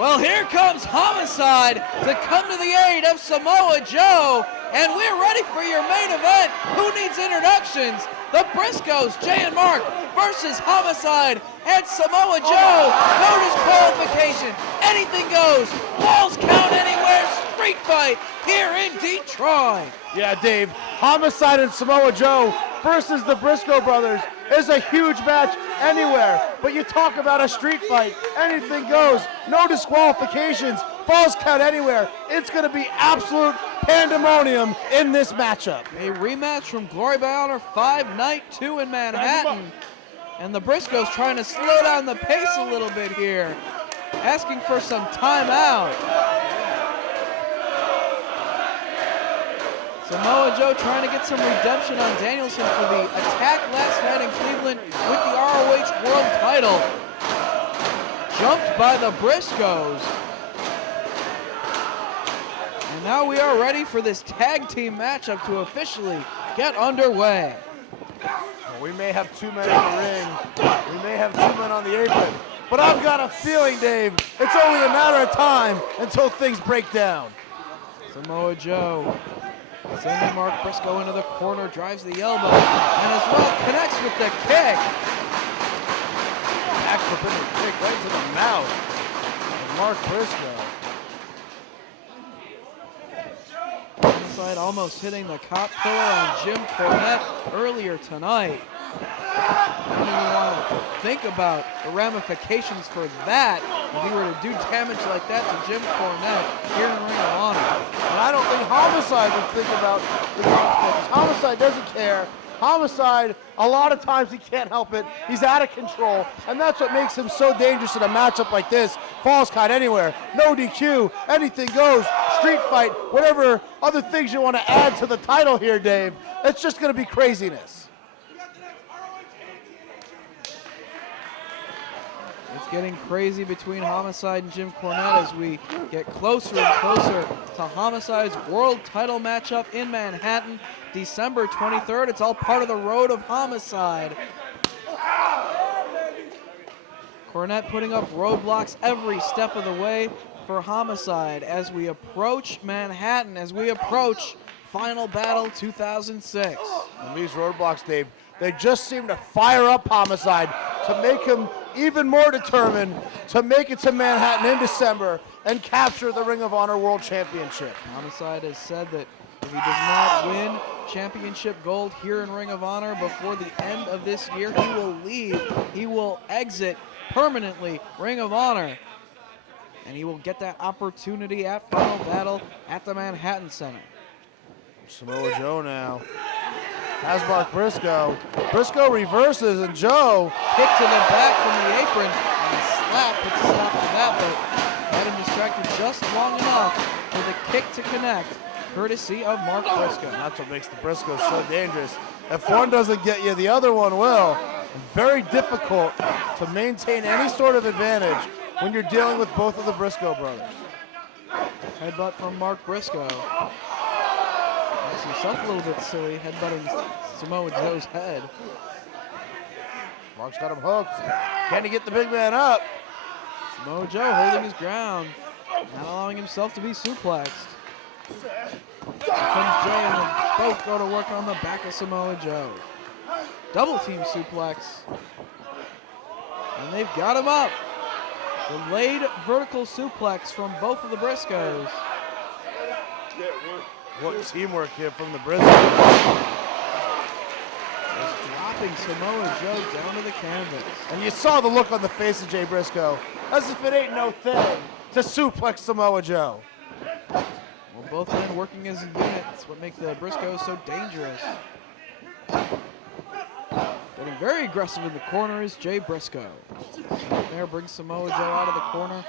Well, here comes Homicide to come to the aid of Samoa Joe, and we're ready for your main event. Who needs introductions? The Briscoes, Jay and Mark, versus Homicide and Samoa Joe. No disqualification. Anything goes. Balls count anywhere. Street fight here in Detroit. Yeah, Dave. Homicide and Samoa Joe versus the Briscoe brothers is a huge match anywhere. But you talk about a street fight. Anything goes. No disqualifications. Falls count anywhere. It's going to be absolute pandemonium in this matchup. A rematch from Glory by Honor 5 Night 2 in Manhattan. And the Briscoes trying to slow down the pace a little bit here. Asking for some timeout. Samoa Joe trying to get some redemption on Danielson for the attack last night in Cleveland with the ROH World title. Jumped by the Briscoes. And now we are ready for this tag team matchup to officially get underway. Well, we may have 2 men in the ring. We may have 2 men on the apron. But I've got a feeling, Dave, it's only a matter of time until things break down. Samoa Joe sending Mark Briscoe into the corner, drives the elbow, and as well connects with the kick. Backflip kick right to the mouth of Mark Briscoe. Homicide almost hitting the cop pillar on Jim Cornette earlier tonight. I don't even want to think about the ramifications for that if he were to do damage like that to Jim Cornette here in Ring of Honor. And I don't think Homicide would think about the consequences. Homicide doesn't care. Homicide, a lot of times he can't help it. He's out of control, and that's what makes him so dangerous in a matchup like this. Falls count anywhere, no DQ, anything goes, street fight, whatever other things you want to add to the title here, Dave. It's just going to be craziness. It's getting crazy between Homicide and Jim Cornette as we get closer and closer to Homicide's world title matchup in Manhattan, December 23rd. It's all part of the road of Homicide. Cornette putting up roadblocks every step of the way for Homicide as we approach Manhattan, as we approach Final Battle 2006. And these roadblocks, Dave, they just seem to fire up Homicide to make him even more determined to make it to Manhattan in December and capture the Ring of Honor World Championship. Homicide has said that if he does not win championship gold here in Ring of Honor before the end of this year, he will leave. He will exit permanently Ring of Honor. And he will get that opportunity at Final Battle at the Manhattan Center. Samoa Joe now has Mark Briscoe. Briscoe reverses, and Joe kick to the back from the apron and slap puts a stop to that, but had him distracted just long enough for the kick to connect, courtesy of Mark Briscoe. And that's what makes the Briscoes so dangerous. If one doesn't get you, the other one will. Very difficult to maintain any sort of advantage when you're dealing with both of the Briscoe brothers. Headbutt from Mark Briscoe. Makes himself a little bit silly, headbutting Samoa Joe's head. Mark's got him hooked. Can he get the big man up? Samoa Joe holding his ground, not allowing himself to be suplexed. Here comes Jay, and they both go to work on the back of Samoa Joe. Double team suplex. And they've got him up. Delayed vertical suplex from both of the Briscoes. What teamwork here from the Briscoes. Just dropping Samoa Joe down to the canvas. And you saw the look on the face of Jay Briscoe, as if it ain't no thing to suplex Samoa Joe. Well, both men working as a unit. That's what makes the Briscoes so dangerous. Getting very aggressive in the corner is Jay Briscoe. There brings Samoa Joe out of the corner.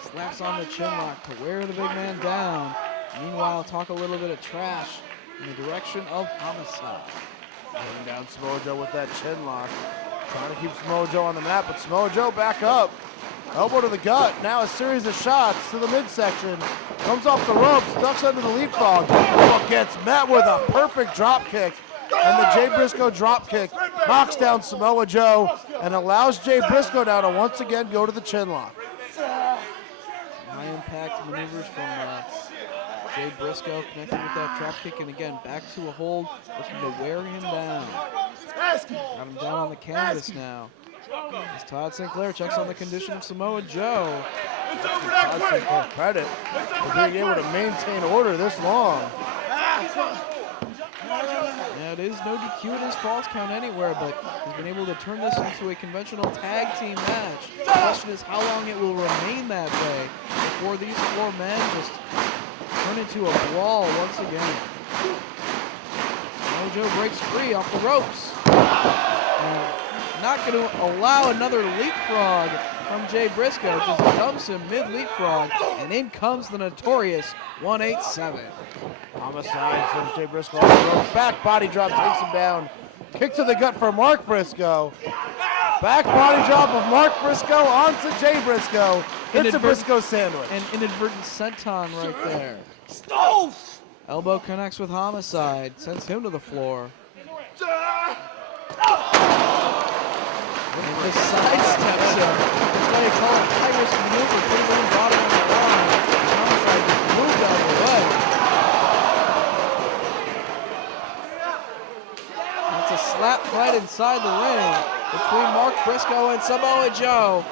Slaps on the chin lock to wear the big man down. Meanwhile, talk a little bit of trash in the direction of Homicide. Putting down Samoa Joe with that chin lock. Trying to keep Samoa Joe on the mat, but Samoa Joe back up. Elbow to the gut. Now a series of shots to the midsection. Comes off the ropes, ducks under the leapfrog. But gets met with a perfect drop kick. And the Jay Briscoe drop kick knocks down Samoa Joe and allows Jay Briscoe now to once again go to the chin lock. impact maneuvers from Jay Briscoe, connecting with that drop kick, and again, back to a hold, looking to wear him down. Got him down on the canvas now. As Todd Sinclair checks on the condition of Samoa Joe. Todd Sinclair credit for being able to maintain order this long. Yeah, it is no DQ in his falls count anywhere, but he's been able to turn this into a conventional tag team match. The question is how long it will remain that way before these four men just turn into a brawl once again. Samoa Joe breaks free off the ropes. And not going to allow another leapfrog from Jay Briscoe. Just dumps him mid-leapfrog, and in comes the notorious 187. Homicide sends Jay Briscoe off the ropes. Back body drop takes him down. Kick to the gut for Mark Briscoe. Back body drop of Mark Briscoe onto Jay Briscoe. It's a Briscoe sandwich. An inadvertent senton right there. Elbow connects with Homicide, sends him to the floor. And just sidesteps him. That's why they call it high-risk maneuver, putting his own body on the line. Homicide just moved out of the way. It's a slap fight inside the ring between Mark Briscoe and Samoa Joe.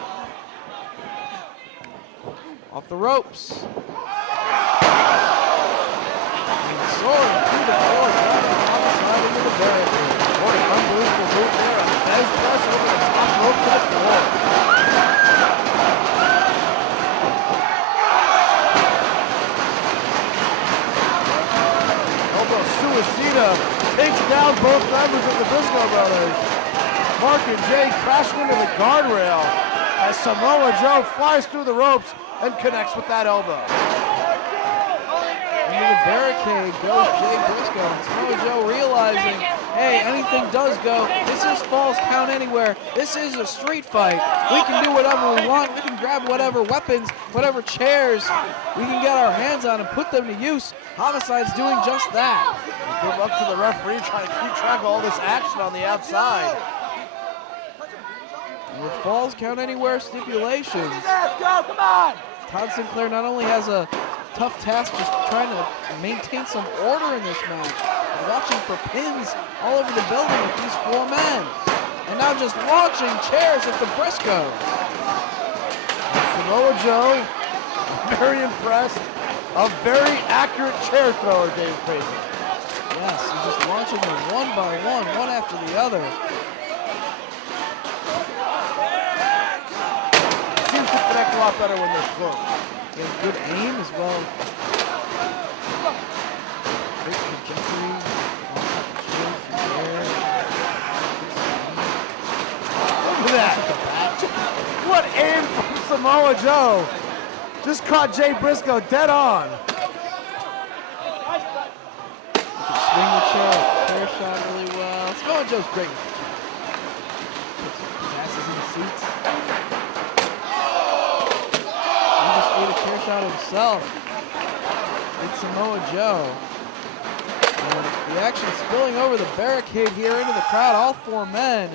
Off the ropes. And sword through the floor, driving Homicide into the barricade. What an unbelievable move there. Fez press over the top rope to the floor. Elbow suicida takes down both members of the Briscoe brothers. Mark and Jay crashing into the guardrail as Samoa Joe flies through the ropes and connects with that elbow. Into the barricade goes Jay Briscoe, and Samoa Joe realizing, hey, anything does go. This is falls count anywhere. This is a street fight. We can do whatever we want. We can grab whatever weapons, whatever chairs we can get our hands on and put them to use. Homicide's doing just that. Good luck to the referee trying to keep track of all this action on the outside. And with falls count anywhere stipulations, Come on! Todd Sinclair not only has a tough task just trying to maintain some order in this match, but watching for pins all over the building with these four men. And now just launching chairs at the Briscoes. Samoa Joe, very impressed. A very accurate chair thrower, Dave Crazy. Yes, he's just launching them one by one after the other. Seems to connect a lot better when they're close. Getting good aim as well. Great trajectory. Look at that. What aim from Samoa Joe. Just caught Jay Briscoe dead on. Swing the chair shot really well. Samoa Joe's great. Passes in the seats. He just ate a chair shot himself. It's Samoa Joe. And the action spilling over the barricade here into the crowd. All four men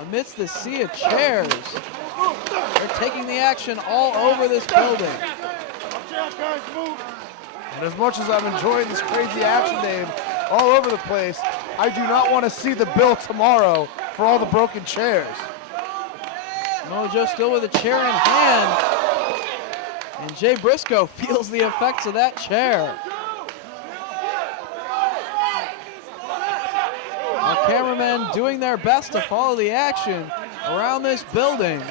amidst the sea of chairs. They're taking the action all over this building. And as much as I'm enjoying this crazy action, Dave, all over the place, I do not want to see the bill tomorrow for all the broken chairs. Samoa Joe still with a chair in hand. And Jay Briscoe feels the effects of that chair. Our cameramen doing their best to follow the action around this building.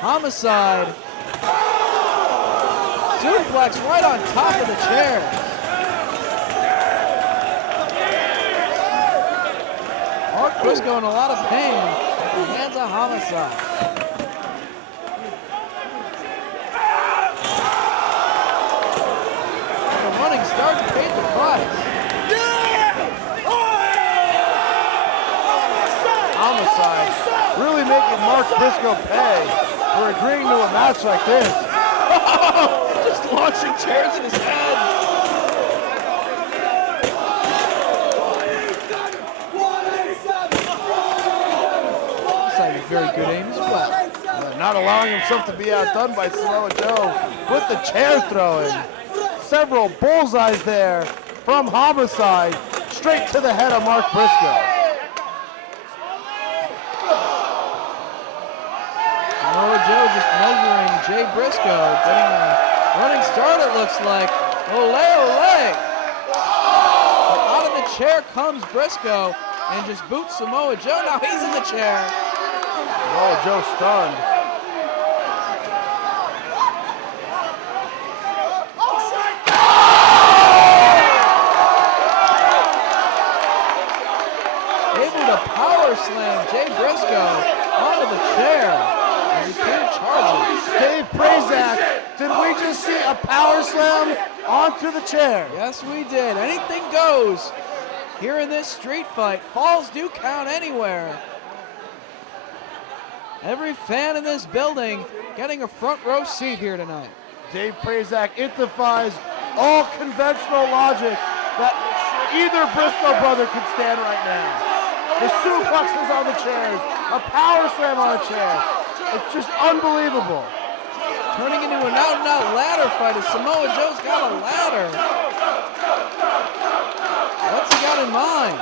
Homicide. Suplex right on top of the chair. Mark Briscoe in a lot of pain at the hands of Homicide. The running start paid the price. Homicide really making Mark Briscoe pay for agreeing to a match like this. Just launching chairs in his head. Homicide with very good aim as well. not allowing himself to be outdone by Samoa Joe with the chair throwing. Several bullseyes there from Homicide, straight to the head of Mark Briscoe. Samoa Joe just measuring Jay Briscoe, getting a running start it looks like. Ole, ole. Out of the chair comes Briscoe and just boots Samoa Joe. Now he's in the chair. Samoa Joe stunned. Able to power slam Jay Briscoe onto the chair. And he can't charge it. Dave Prazak, did we just see a power slam onto the chair? Yes, we did. Anything goes here in this street fight. Falls do count anywhere. Every fan in this building getting a front row seat here tonight. Dave Prazak, it defies all conventional logic that either Briscoe brother could stand right now. The suplexes on the chairs, a power slam on a chair. It's just unbelievable. Turning into an out-and-out ladder fight as Samoa Joe's got a ladder. What's he got in mind?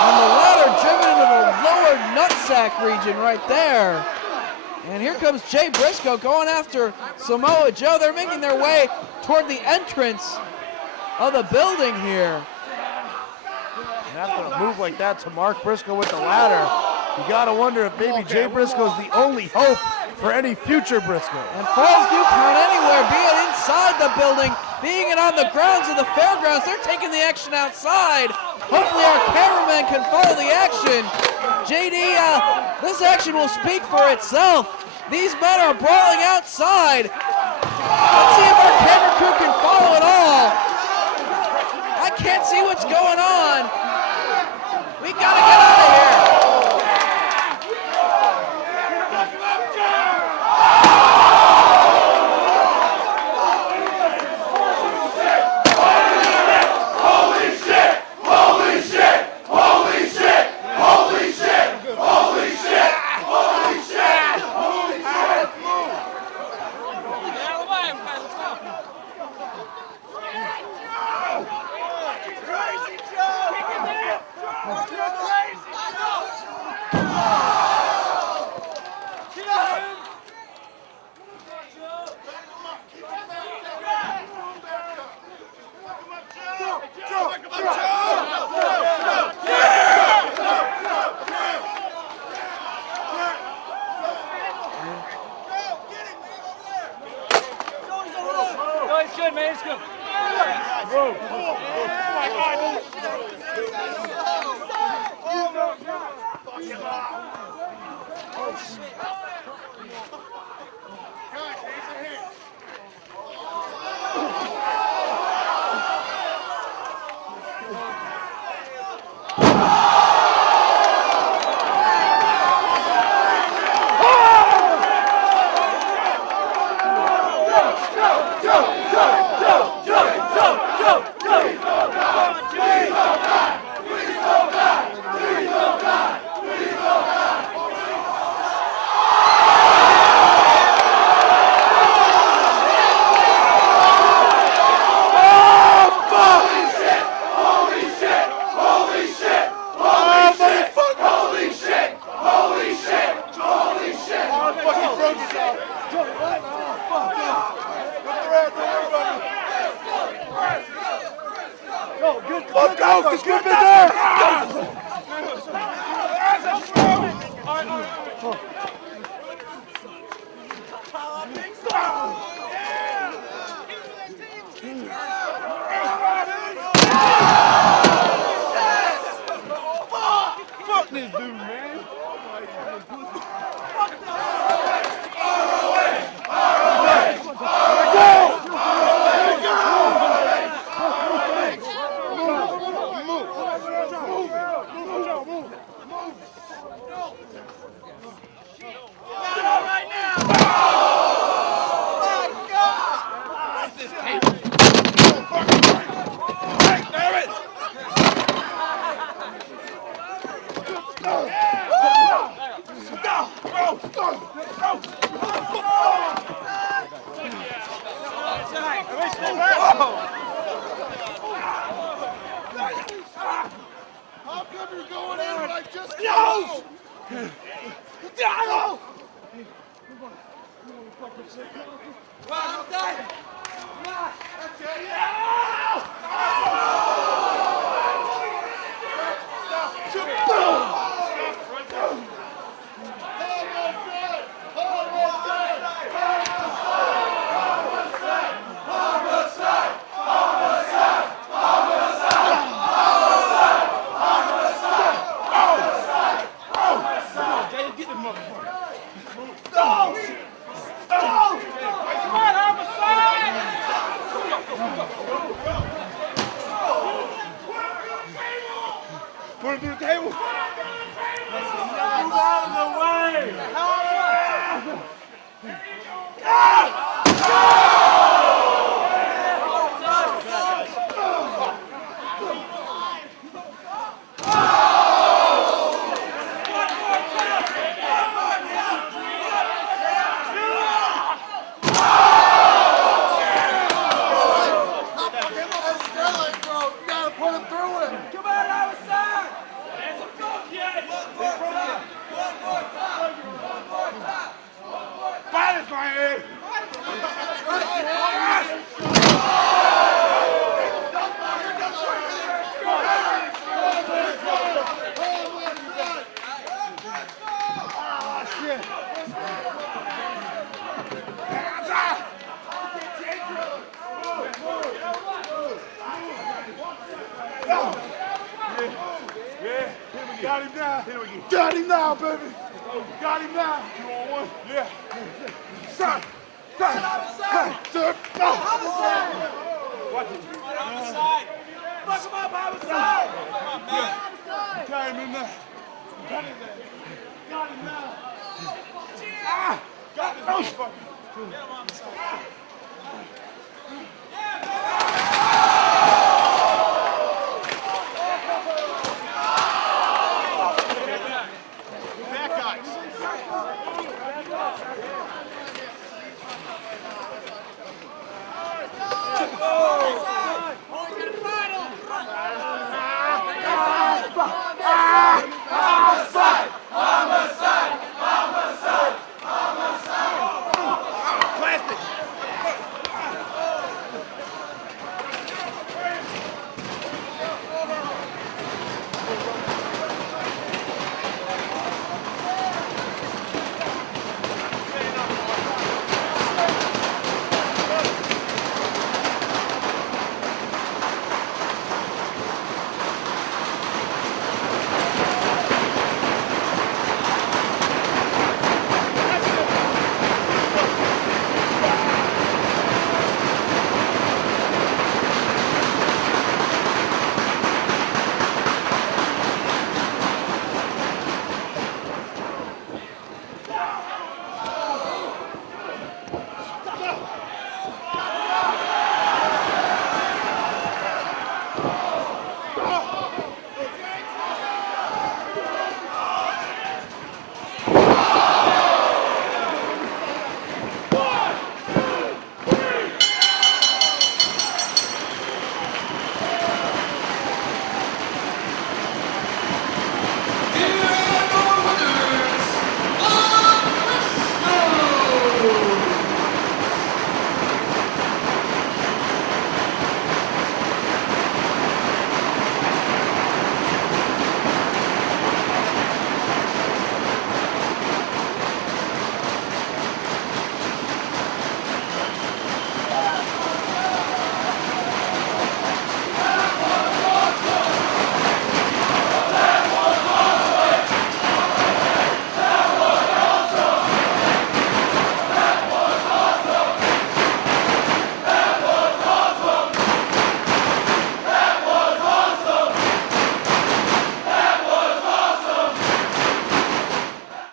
And the ladder driven into the lower nutsack region right there. And here comes Jay Briscoe going after Samoa Joe. They're making their way toward the entrance of the building here. And after a move like that to Mark Briscoe with the ladder, you gotta wonder if maybe Jay Briscoe is the only hope for any future Briscoe. And falls do count anywhere, be it inside the building, being it on the grounds of the fairgrounds. They're taking the action outside. Hopefully our cameraman can follow the action. JD, this action will speak for itself. These men are brawling outside. Let's see if our camera crew can follow it all. I can't see what's going on. We gotta get out of here. going through the table. Move out of the way. Got him now, baby. Got him now. You want one? Yeah. Stop. Homicide. Watch it. Homicide. Fuck him up, Homicide. Come on, man. Homicide. Got him in there. Got him now. Got him, motherfucker. Get him, Homicide.